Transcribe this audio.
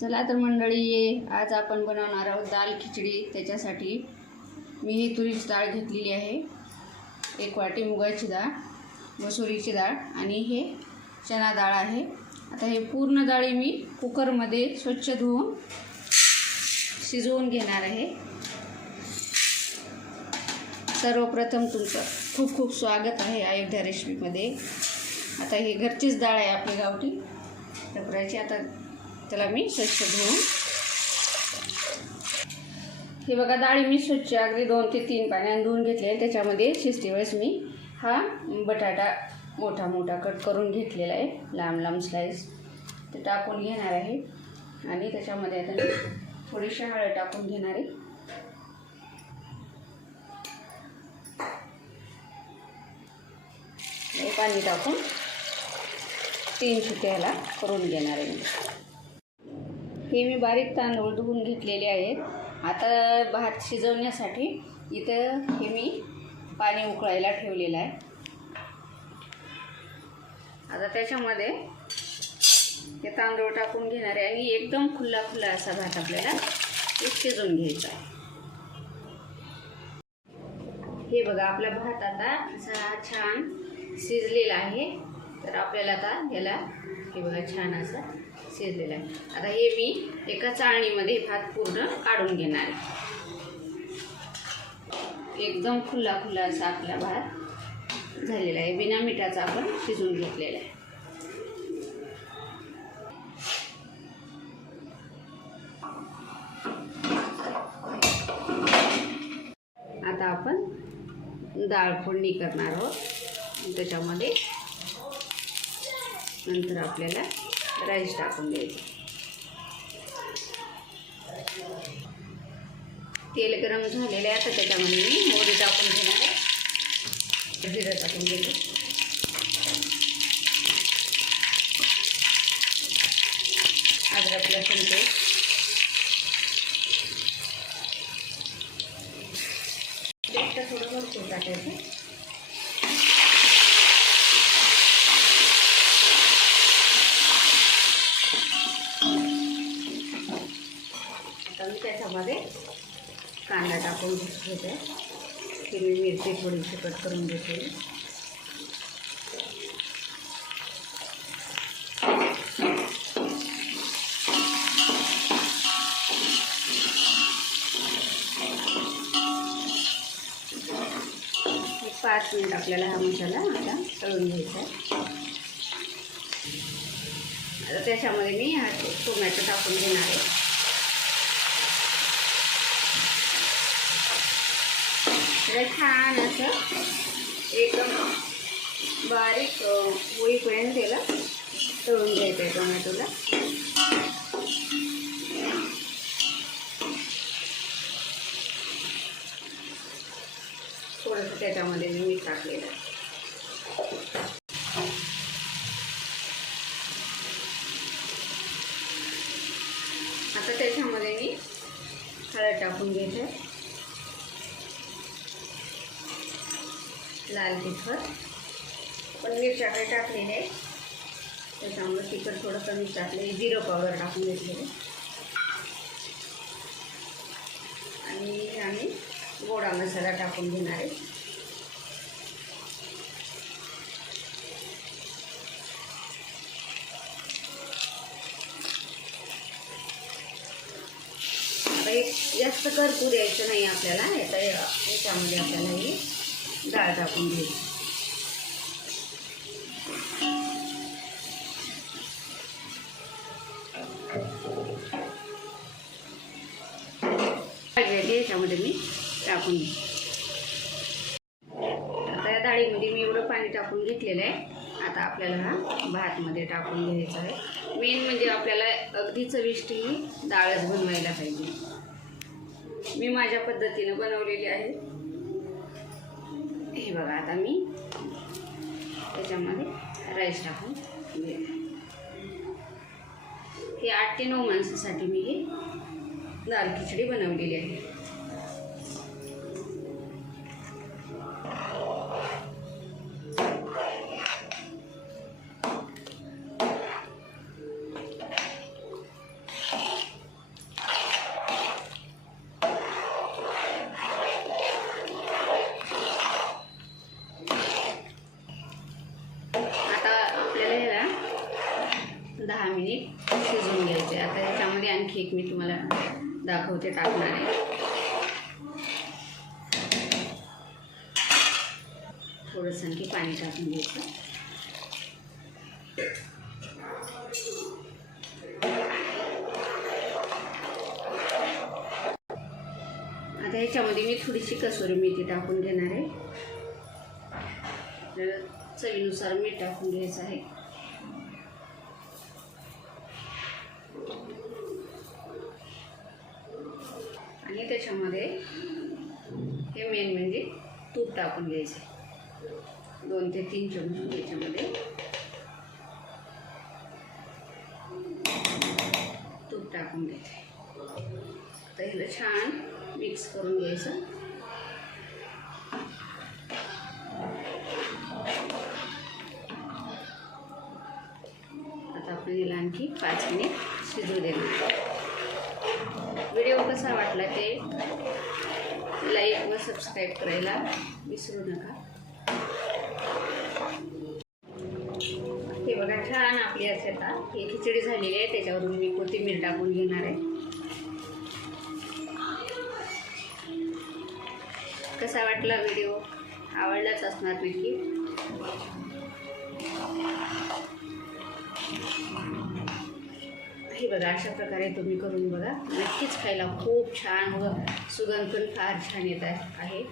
चला तर मंडळी ये, आज आपण बनवणार आहोत दाल खिचडी। त्याच्यासाठी मी ही तुरीची डाळ घेतलेली आहे, 1 वाटी मुगाची डाळ, मसुरीची डाळ आणि हे चना डाळ आहे। आता हे पूर्ण डाळी मी कुकरमध्ये स्वच्छ धुवून शिजवून घेणार आहे। सर्वप्रथम तुमचं खूप खूप स्वागत आहे अयोध्या रेसिपीमध्ये। आता ही घरचीच डाळ आहे आपली गावठी टपरायची। आता त्याला मी स्वच्छ धुवून हे बघा डाळी मी स्वच्छ अगदी 2 ते 3 पाण्याने धुवून घेतले। त्याच्यामध्ये शिजते वेळेस मी हा बटाटा मोठा मोठा कट करून घेतलेला आहे, लांब लांब स्लाइस ते टाकून घेणार आहे। आणि त्याच्यामध्ये आता थोडीशी हळद टाकून घेणार आहे। पाणी टाकून 3 शिट्ट्याला करून घेणार आहे। हे मी बारीक तांदूळ धुवून घेतलेले आहेत। आता भात शिजवण्यासाठी इथं हे मी पाणी उकळायला ठेवलेलं आहे। आता त्याच्यामध्ये हे तांदूळ टाकून घेणार आहे आणि एकदम खुला खुला असा भात आपल्याला शिजवून घ्यायचा आहे। हे बघा आपला भात आता असा छान शिजलेला आहे। तर आपल्याला आता याला हे बघा छान असं शिजलेलं आहे। आता हे मी एका चाळणीमध्ये भात पूर्ण काढून घेणार आहे। एकदम खुला खुला असा आपला भात झालेला आहे, बिना मिठाचा आपण शिजवून घेतलेला आहे। आता आपण डाळ फोडणी करणार आहोत। त्याच्यामध्ये नंतर आपल्याला राईस टाकून द्यायचं। तेल गरम झालेलं आहे। आता त्याच्यामध्ये मी मोहरी टाकून घेणार आहे, जिरं टाकून घ्यायचं, अद्रक लसूण पेस्ट, थोडं भरपूर टाकायचं। त्याच्यामध्ये कांदा टाकून घेते, हिरवी मिरची थोडीशी कट करून घेते। एक 5 मिनिट आपल्याला हा मसाला आता तळून घ्यायचा आहे। आता त्याच्यामध्ये मी हा टोमॅटो टाकून घेणार आहे। छान असं एकदम बारीक होईपर्यंत त्याला तळून घ्यायचं आहे टोमॅटोला। थोडंसं त्याच्यामध्ये मी मीठ टाकलेलं आहे। आता त्याच्यामध्ये मी हळद टाकून घ्यायचं, लाल तिखट, पण मिरच्याकडे टाकलेले आहे त्याच्यामुळे तिखट थोडं कमी टाकले। जिरं पावडर टाकून घेतलेले आणि आम्ही गोडा मसाला टाकून घेणार आहे। आता एक जास्त करपू द्यायचं नाही आपल्याला। याच्यामध्ये आपल्याला ही डाळ टाकून घ्यायची। याच्यामध्ये मी टाकून आता या डाळीमध्ये मी एवढं पाणी टाकून घेतलेलं आहे। आता आपल्याला हा भातमध्ये टाकून घ्यायचा आहे। मेन म्हणजे आपल्याला अगदी चविष्ट ही डाळच बनवायला पाहिजे। मी माझ्या पद्धतीने बनवलेली आहे। हे बघा आता मी त्याच्यामध्ये राईस टाकून घेते। हे 8 ते 9 माणसासाठी मी हे दाल खिचडी बनवलेली आहे। आता ह्याच्यामध्ये आणखी एक मी तुम्हाला दाखवते टाकणार आहे. थोडंसं आणखी पाणी टाकून घ्यायचं. आता ह्याच्यामध्ये मी थोडीशी कसुरी मेथी टाकून घेणार आहे. चवीनुसार मीठ टाकून घ्यायचं आहे. आणि त्याच्यामध्ये हे मेन म्हणजे तूप टाकून घ्यायचे. 2 ते 3 चमचे याच्यामध्ये तूप टाकून घ्यायचे. आता ह्याला छान मिक्स करून घ्यायचं. आता आपण याला आणखी 5 मिनिट शिजू देणार. व्हिडिओ कसा वाटला ते लाईक व सबस्क्राईब करायला विसरू नका. हे बघा छान आपली असे आता ही खिचडी झालेली आहे. त्याच्यावरून मी कोथिंबीर टाकून घेणार आहे. कसा वाटला व्हिडिओ? आवडलाच असणार नक्की. हे बघा अशा प्रकारे तुम्ही करून बघा. नक्कीच खायला खूप छान व सुगंध पण फार छान येत आहे.